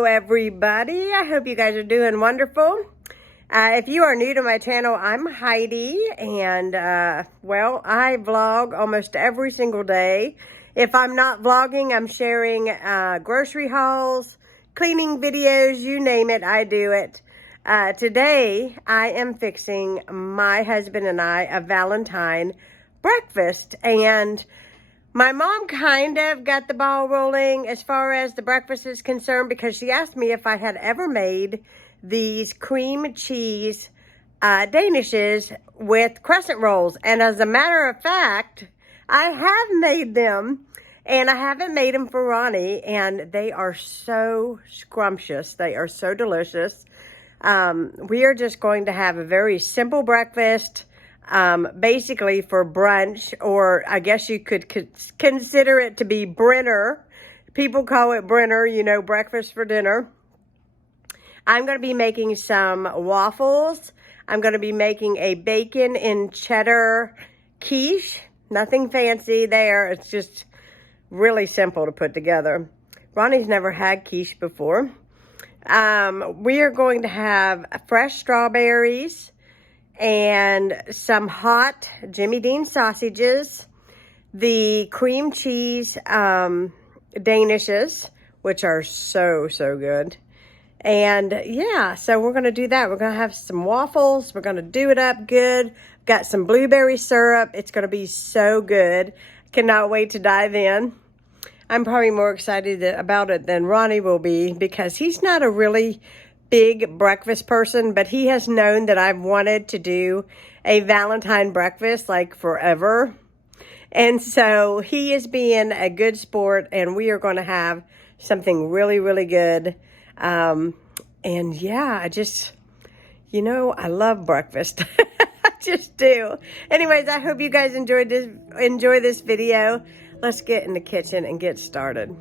Hello everybody, I hope you guys are doing wonderful. If you are new to my channel, I'm Heidi, and well, I vlog almost every single day. If I'm not vlogging, I'm sharing grocery hauls, cleaning videos, you name it, I do it. Today, I am fixing my husband and I a Valentine breakfast, and my mom kind of got the ball rolling as far as the breakfast is concerned because she asked me if I had ever made these cream cheese danishes with crescent rolls. And as a matter of fact, I have made them, and I haven't made them for Ronnie, and they are so scrumptious. They are so delicious. We are just going to have a very simple breakfast. Basically for brunch, or I guess you could consider it to be Brenner. People call it Brenner, you know, breakfast for dinner. I'm going to be making some waffles. I'm going to be making a bacon and cheddar quiche. Nothing fancy there. It's just really simple to put together. Ronnie's never had quiche before. We are going to have fresh strawberries and some hot Jimmy Dean sausages, the cream cheese danishes, which are so good. And yeah, so we're going to do that. We're going to have some waffles. We're going to do it up good. Got some blueberry syrup. It's going to be so good. Cannot wait to dive in. I'm probably more excited about it than Ronnie will be because he's not a really big breakfast person, but he has known that I've wanted to do a Valentine breakfast like forever. And so he is being a good sport, and we are going to have something really good. And yeah, I just, you know, I love breakfast. I just do. Anyways, I hope you guys enjoy this video. Let's get in the kitchen and get started.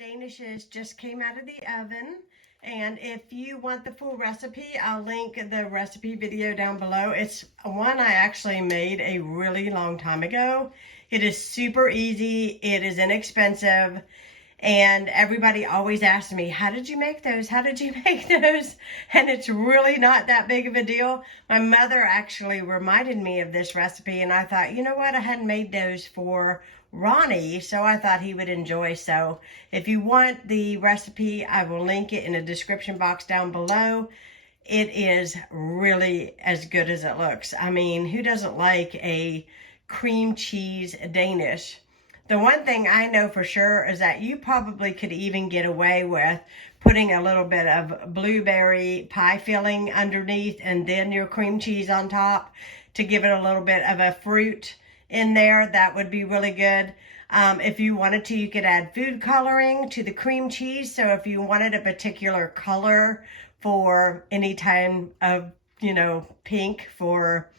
danishes just came out of the oven. And if you want the full recipe, I'll link the recipe video down below. It's one I actually made a really long time ago. It is super easy. It is inexpensive. And everybody always asks me, how did you make those? How did you make those? And it's really not that big of a deal. My mother actually reminded me of this recipe, and I thought, you know what? I hadn't made those for Ronnie, so I thought he would enjoy. So if you want the recipe, I will link it in the description box down below. It is really as good as it looks. I mean, who doesn't like a cream cheese Danish? The one thing I know for sure is that you probably could even get away with putting a little bit of blueberry pie filling underneath and then your cream cheese on top to give it a little bit of a fruit in there. That would be really good. If you wanted to, you could add food coloring to the cream cheese. So if you wanted a particular color for any time of, you know, pink for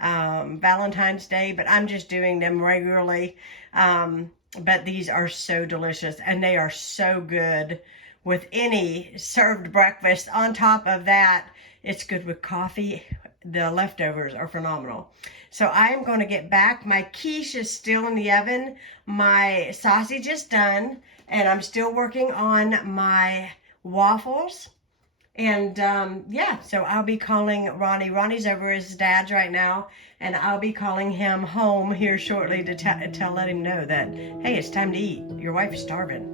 Valentine's Day, but I'm just doing them regularly. But these are so delicious, and they are so good with any served breakfast. On top of that, it's good with coffee. The leftovers are phenomenal. So I am going to get back. My quiche is still in the oven. My sausage is done, and I'm still working on my waffles. And yeah, so I'll be calling Ronnie. Ronnie's over at his dad's right now, and I'll be calling him home here shortly to let him know that, hey, it's time to eat. Your wife is starving.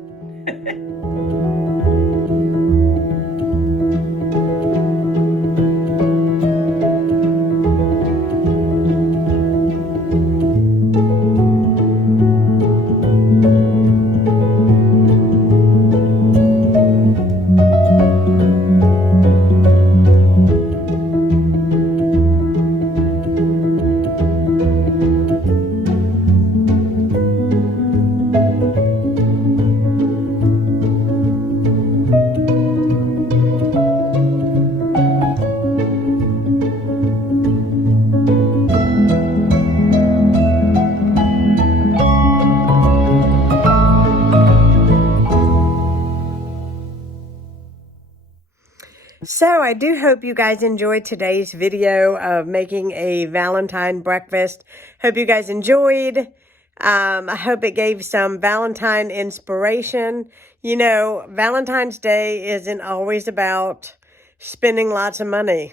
So I do hope you guys enjoyed today's video of making a Valentine breakfast. Hope you guys enjoyed. I hope it gave some Valentine inspiration. You know, Valentine's Day isn't always about spending lots of money.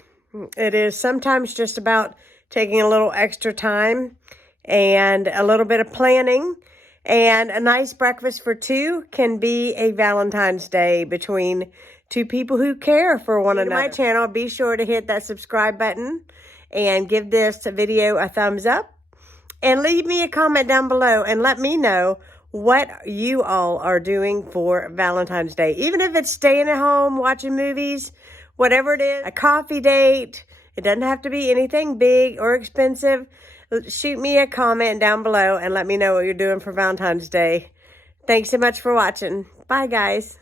It is sometimes just about taking a little extra time and a little bit of planning. And a nice breakfast for two can be a Valentine's Day between two people who care for one another. My channel, be sure to hit that subscribe button and give this video a thumbs up. And leave me a comment down below and let me know what you all are doing for Valentine's Day. Even if it's staying at home, watching movies, whatever it is, a coffee date. It doesn't have to be anything big or expensive. Shoot me a comment down below and let me know what you're doing for Valentine's Day. Thanks so much for watching. Bye, guys.